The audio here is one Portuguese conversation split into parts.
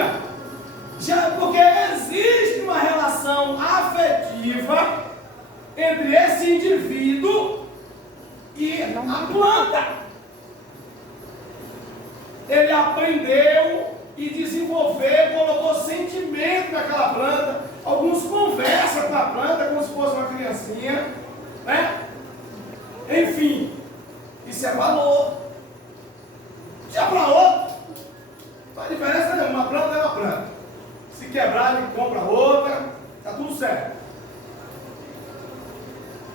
vida. Já porque existe uma relação afetiva entre esse indivíduo e a planta. Ele aprendeu e desenvolveu, colocou sentimento naquela planta. Alguns conversam com a planta como se fosse uma criancinha, né? Enfim, isso é valor. Já para outro, não faz diferença nenhuma. Uma planta é uma planta. Se quebrar, ele compra outra, está tudo certo.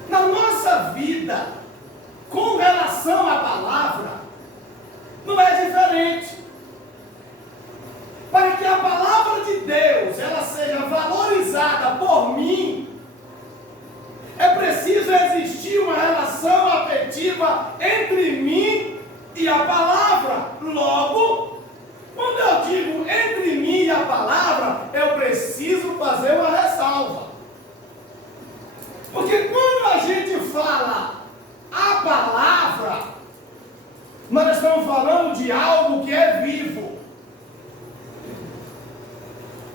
Na nossa vida, com relação à palavra, não é diferente. Para que a palavra de Deus ela seja valorizada por mim, é preciso existir uma relação afetiva entre mim e a palavra. Logo, quando eu digo entre mim e a palavra, eu preciso fazer uma ressalva. Porque quando a gente fala a palavra, nós estamos falando de algo que é vivo.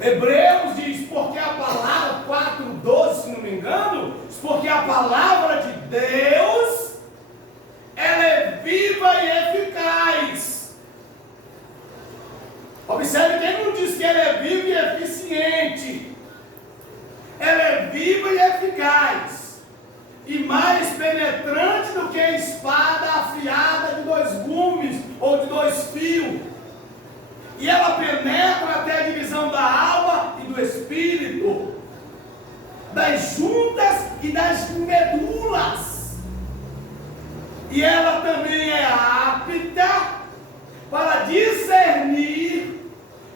Hebreus diz, porque a palavra 4:12, se não me engano, diz, porque a palavra de Deus, ela é viva e eficaz. Observe que ele não diz que ela é viva e eficiente. Ela é viva e eficaz, e mais penetrante do que a espada afiada de 2 gumes ou de 2 fios. E ela penetra até a divisão da alma e do espírito, das juntas e das medulas. E ela também é apta para discernir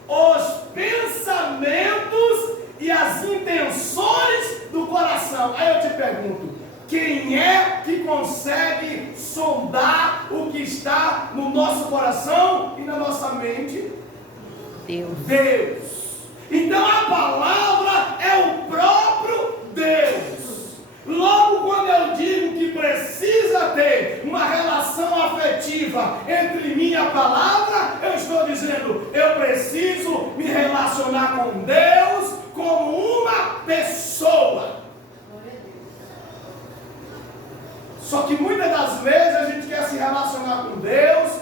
os pensamentos e as intenções do coração. Aí eu te pergunto, quem é que consegue sondar o que está no nosso coração e na nossa mente? Deus. Então a palavra é o próprio Deus. Logo, quando eu digo que precisa ter uma relação afetiva entre mim e a palavra, eu estou dizendo, eu preciso me relacionar com Deus como uma pessoa. Só que muitas das vezes a gente quer se relacionar com Deus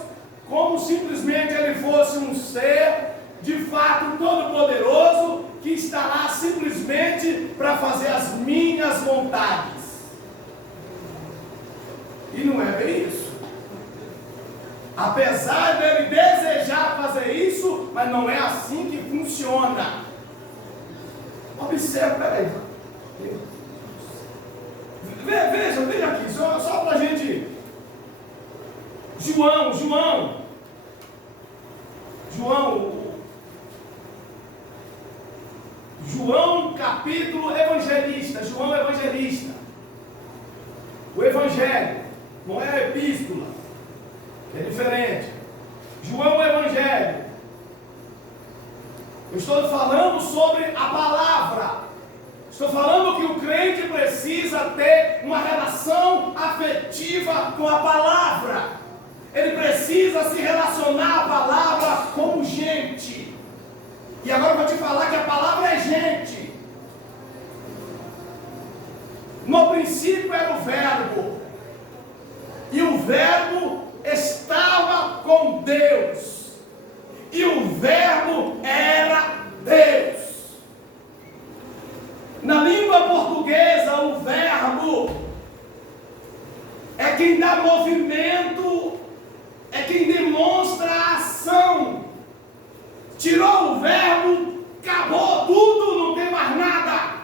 como simplesmente Ele fosse um ser de fato todo-poderoso que está lá simplesmente para fazer as minhas vontades. E não é bem isso. Apesar dele desejar fazer isso, mas não é assim que funciona. Observe, peraí. Veja aqui, só para a gente. João capítulo evangelista, João evangelista. O evangelho, não é a epístola, é diferente. João evangelho. Eu estou falando sobre a palavra. Estou falando que o crente precisa ter uma relação afetiva com a palavra. Ele precisa se relacionar à palavra como gente. E agora eu vou te falar que a palavra é gente. No princípio era o verbo. E o verbo estava com Deus. E o verbo era Deus. Na língua portuguesa, o verbo é quem dá movimento, é quem demonstra a ação. Tirou o verbo, acabou tudo, não tem mais nada.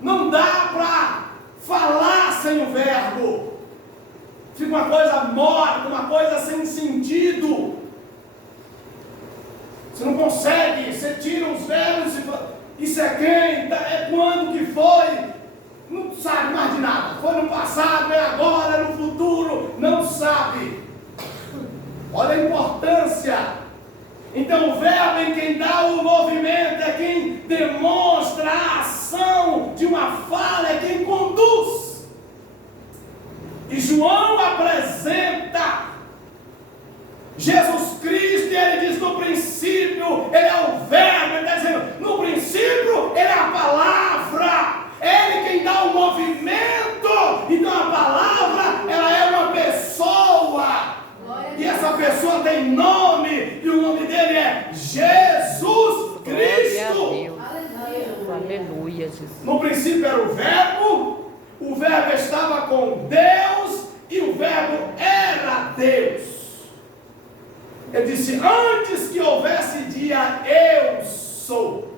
Não dá para falar sem o verbo. Fica uma coisa morta, uma coisa sem sentido. Você não consegue, você tira os verbos e fala, isso é quem, é quando que foi, não sabe mais de nada. Foi no passado, é agora, é no futuro, não sabe. Olha a importância. Então o verbo em quem dá o movimento, é quem demonstra a ação de uma fala, é quem conduz. E João apresenta Jesus Cristo, e ele diz no princípio, ele é o verbo. Jesus Glória a Cristo. Deus. Aleluia, Jesus. No princípio era o verbo estava com Deus e o verbo era Deus. Ele disse: antes que houvesse dia, eu sou.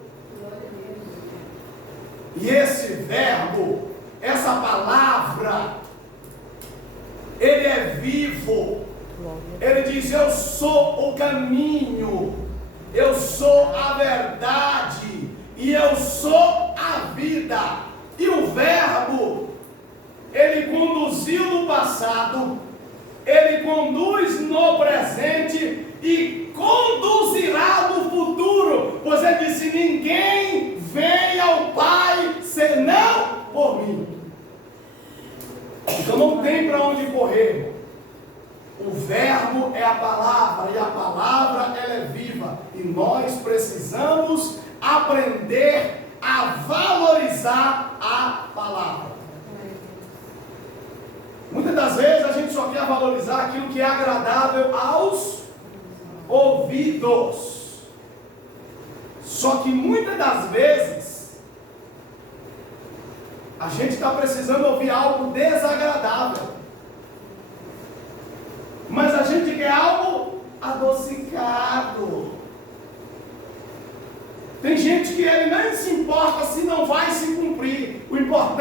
E esse verbo, essa palavra, ele é vivo. Ele diz: eu sou o caminho, eu sou a verdade e eu sou a vida. E o verbo, ele conduziu no passado, ele conduz no presente e conduzirá no futuro, pois ele disse: ninguém vem ao Pai senão por mim. Então não tem para onde correr. O verbo é a palavra, e a palavra ela é viva, e nós precisamos aprender a valorizar a palavra. Muitas das vezes a gente só quer valorizar aquilo que é agradável aos ouvidos. Só que muitas das vezes a gente está precisando ouvir algo desagradável, mas a gente quer algo adocicado. Tem gente que ele nem se importa se não vai se cumprir. O importante